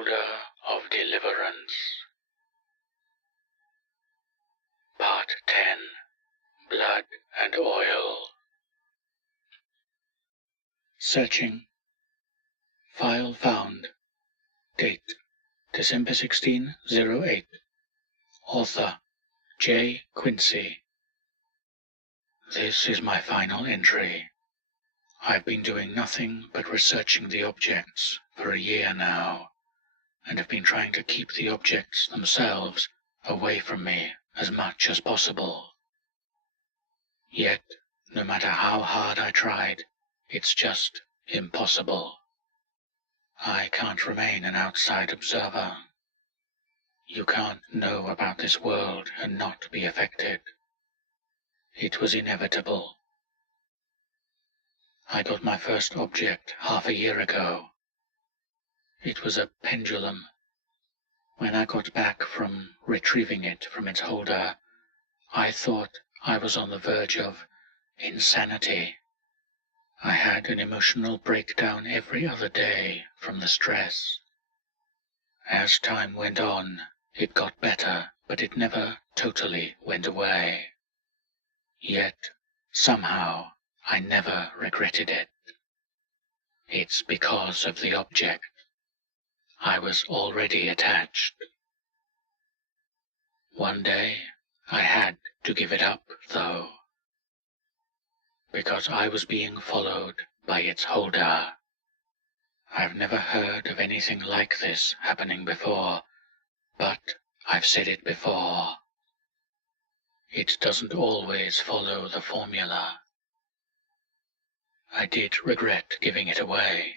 Holder of Deliverance. Part 10. Blood and Oil. Searching. File found. Date December 16, 08. Author J. Quincy. This is my final entry. I've been doing nothing but researching the objects for a year now, and have been trying to keep the objects themselves away from me as much as possible. Yet, no matter how hard I tried, it's just impossible. I can't remain an outside observer. You can't know about this world and not be affected. It was inevitable. I got my first object half a year ago. It was a pendulum. When I got back from retrieving it from its holder, I thought I was on the verge of insanity. I had an emotional breakdown every other day from the stress. As time went on, it got better, but it never totally went away. Yet, somehow, I never regretted it. It's because of the object. I was already attached. One day, I had to give it up, though, because I was being followed by its holder. I've never heard of anything like this happening before, but I've said it before. It doesn't always follow the formula. I did regret giving it away.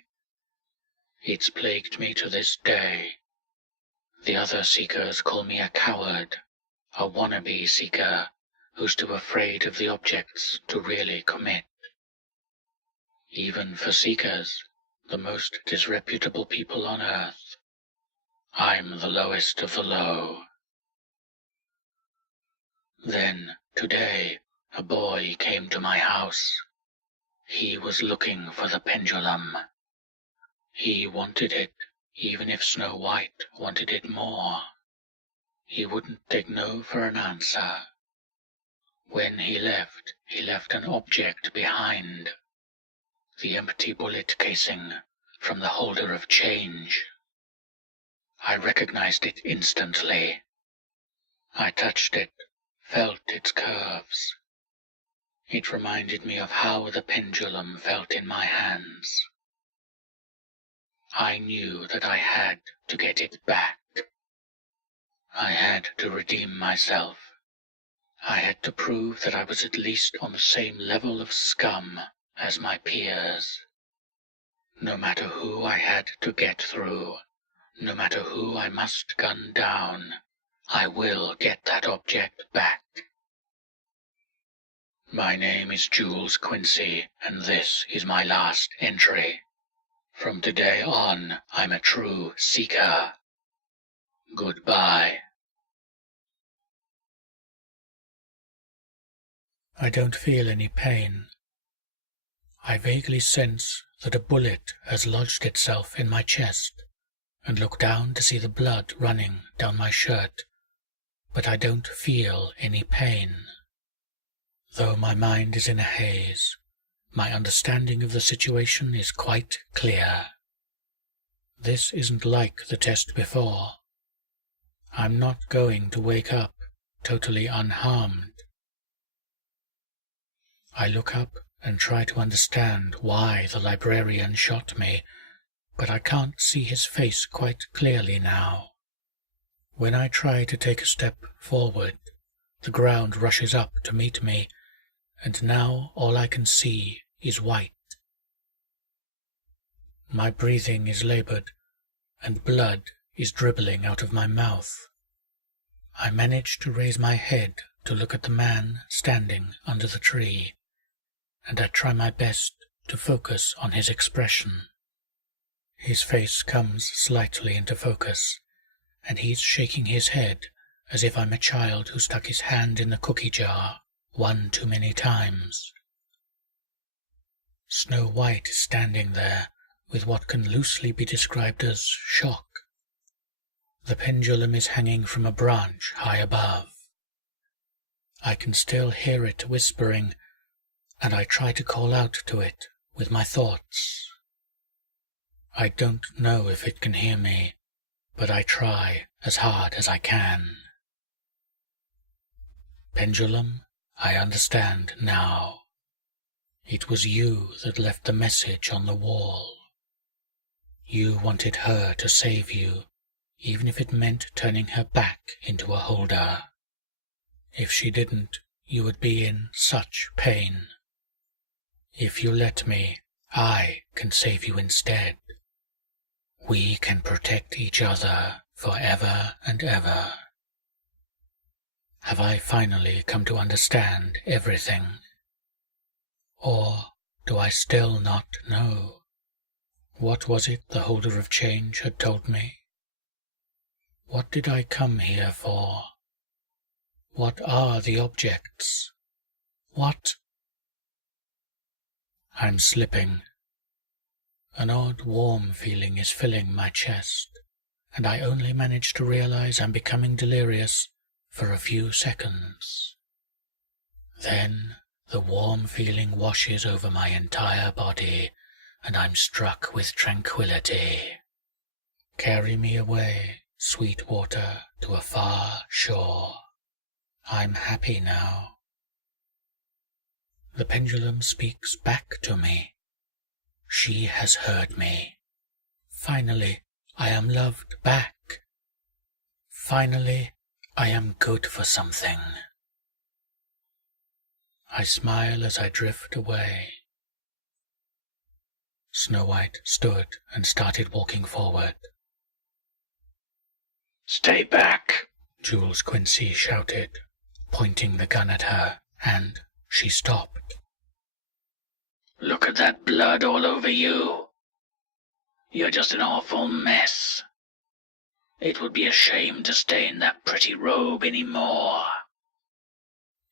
It's plagued me to this day. The other seekers call me a coward, a wannabe seeker who's too afraid of the objects to really commit. Even for seekers, the most disreputable people on earth, I'm the lowest of the low. Then, today, a boy came to my house. He was looking for the pendulum. He wanted it, even if Snow White wanted it more. He wouldn't take no for an answer. When he left an object behind. The empty bullet casing from the holder of change. I recognized it instantly. I touched it, felt its curves. It reminded me of how the pendulum felt in my hands. I knew that I had to get it back. I had to redeem myself. I had to prove that I was at least on the same level of scum as my peers. No matter who I had to get through, no matter who I must gun down, I will get that object back. My name is Jules Quincy, and this is my last entry. From today on, I'm a true seeker. Goodbye. I don't feel any pain. I vaguely sense that a bullet has lodged itself in my chest, and look down to see the blood running down my shirt, but I don't feel any pain. Though my mind is in a haze, my understanding of the situation is quite clear. This isn't like the test before. I'm not going to wake up totally unharmed. I look up and try to understand why the librarian shot me, but I can't see his face quite clearly now. When I try to take a step forward, the ground rushes up to meet me, and now all I can see is white. My breathing is labored, and blood is dribbling out of my mouth. I manage to raise my head to look at the man standing under the tree, and I try my best to focus on his expression. His face comes slightly into focus, and he's shaking his head as if I'm a child who stuck his hand in the cookie jar one too many times. Snow White is standing there with what can loosely be described as shock The pendulum is hanging from a branch high above. I can still hear it whispering, and I try to call out to it with my thoughts. I don't know if it can hear me, but I try as hard as I can. Pendulum, I understand now. It was you that left the message on the wall. You wanted her to save you, even if it meant turning her back into a holder. If she didn't, you would be in such pain. If you let me, I can save you instead. We can protect each other forever and ever. Have I finally come to understand everything? Or do I still not know? What was it the holder of change had told me? What did I come here for? What are the objects? What? I'm slipping. An odd warm feeling is filling my chest, and I only manage to realize I'm becoming delirious for a few seconds. Then the warm feeling washes over my entire body, and I'm struck with tranquility. Carry me away, sweet water, to a far shore. I'm happy now. The pendulum speaks back to me. She has heard me. Finally, I am loved back. Finally, I am good for something. I smile as I drift away. Snow White stood and started walking forward. "Stay back," Jules Quincy shouted, pointing the gun at her, and she stopped. "Look at that blood all over you. You're just an awful mess. It would be a shame to stay in that pretty robe anymore."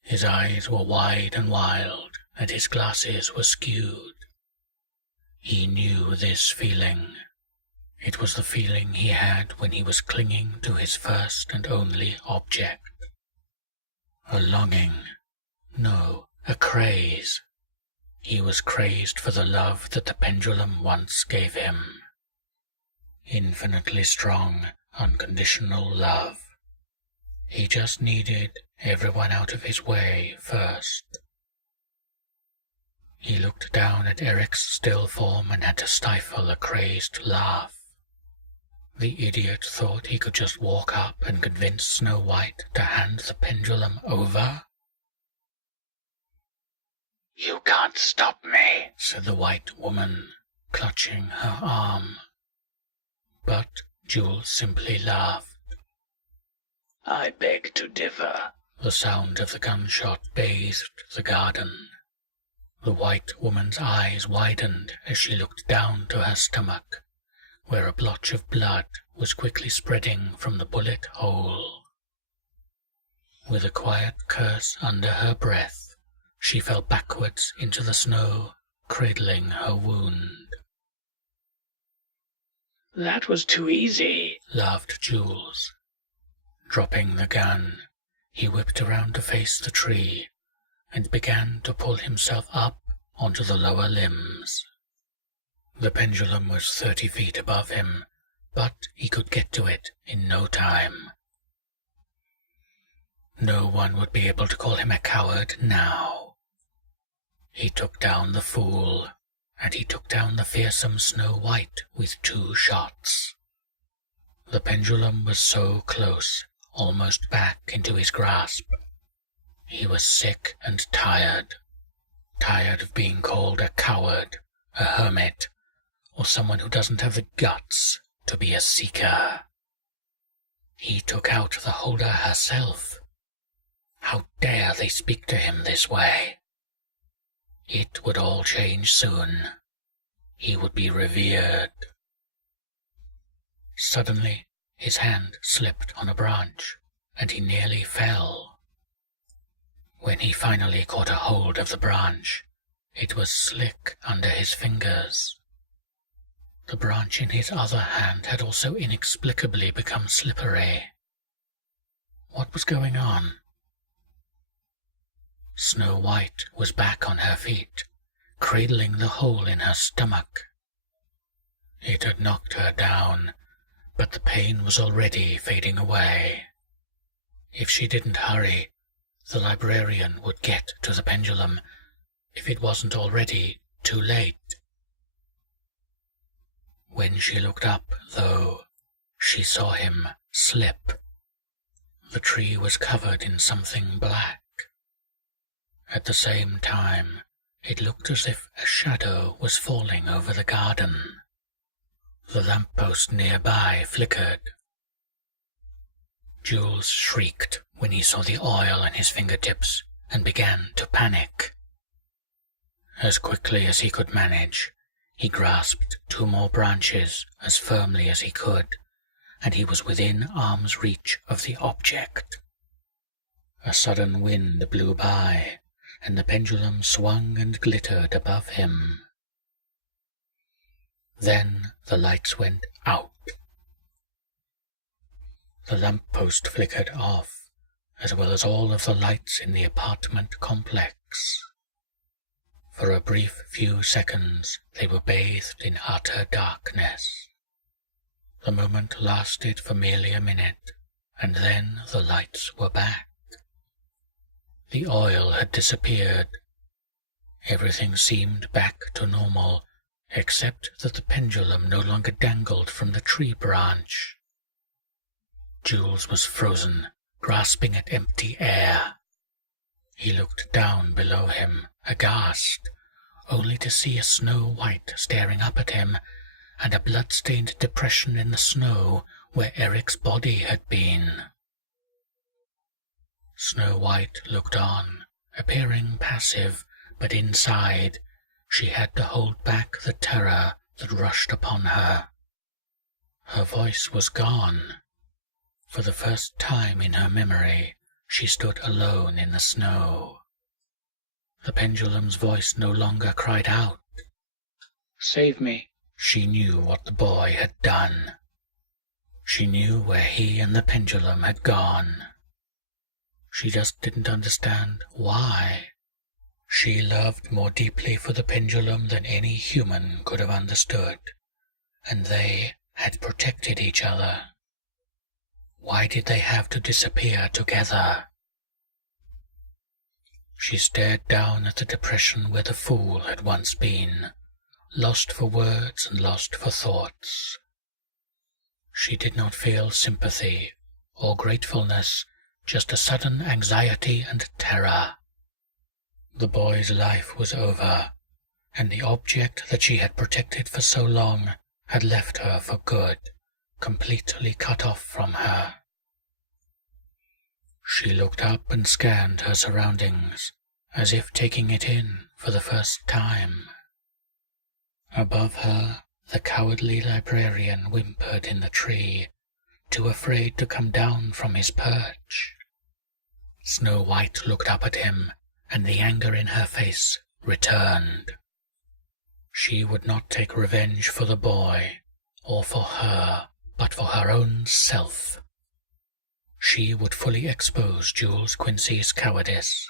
His eyes were wide and wild, and his glasses were skewed. He knew this feeling. It was the feeling he had when he was clinging to his first and only object. A longing. No, a craze. He was crazed for the love that the pendulum once gave him. Infinitely strong, unconditional love. He just needed everyone out of his way first. He looked down at Eric's still form and had to stifle a crazed laugh. The idiot thought he could just walk up and convince Snow White to hand the pendulum over. "You can't stop me," said the white woman, clutching her arm. But Jules simply laughed. "I beg to differ." The sound of the gunshot bathed the garden. The white woman's eyes widened as she looked down to her stomach, where a blotch of blood was quickly spreading from the bullet hole. With a quiet curse under her breath, she fell backwards into the snow, cradling her wound. "That was too easy," laughed Jules. Dropping the gun, he whipped around to face the tree and began to pull himself up onto the lower limbs. The pendulum was 30 feet above him, but he could get to it in no time. No one would be able to call him a coward now. He took down the fool, and he took down the fearsome Snow White with 2 shots. The pendulum was so close, almost back into his grasp. He was sick and tired of being called a coward, a hermit, or someone who doesn't have the guts to be a seeker. He took out the holder herself. How dare they speak to him this way? It would all change soon. He would be revered. Suddenly, his hand slipped on a branch, and he nearly fell. When he finally caught a hold of the branch, it was slick under his fingers. The branch in his other hand had also inexplicably become slippery. What was going on? Snow White was back on her feet, cradling the hole in her stomach. It had knocked her down, but the pain was already fading away. If she didn't hurry, the librarian would get to the pendulum, if it wasn't already too late. When she looked up, though, she saw him slip. The tree was covered in something black. At the same time, it looked as if a shadow was falling over the garden. The lamppost nearby flickered. Jules shrieked when he saw the oil on his fingertips and began to panic. As quickly as he could manage, he grasped 2 more branches as firmly as he could, and he was within arm's reach of the object. A sudden wind blew by, and the pendulum swung and glittered above him. Then the lights went out. The lamppost flickered off, as well as all of the lights in the apartment complex. For a brief few seconds they were bathed in utter darkness. The moment lasted for merely a minute, and then the lights were back. The oil had disappeared. Everything seemed back to normal, except that the pendulum no longer dangled from the tree branch. Jules was frozen, grasping at empty air. He looked down below him, aghast, only to see a Snow White staring up at him, and a blood-stained depression in the snow where Eric's body had been. Snow White looked on, appearing passive, but inside she had to hold back the terror that rushed upon her. Her voice was gone. For the first time in her memory, she stood alone in the snow. The pendulum's voice no longer cried out. "Save me!" She knew what the boy had done. She knew where he and the pendulum had gone. She just didn't understand why. She loved more deeply for the pendulum than any human could have understood, and they had protected each other. Why did they have to disappear together? She stared down at the depression where the fool had once been, lost for words and lost for thoughts. She did not feel sympathy or gratefulness, just a sudden anxiety and terror. The boy's life was over, and the object that she had protected for so long had left her for good, completely cut off from her. She looked up and scanned her surroundings, as if taking it in for the first time. Above her, the cowardly librarian whimpered in the tree, too afraid to come down from his perch. Snow White looked up at him, and the anger in her face returned. She would not take revenge for the boy, or for her, but for her own self. She would fully expose Jules Quincy's cowardice.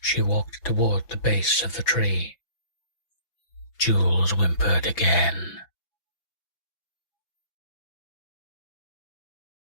She walked toward the base of the tree. Jules whimpered again.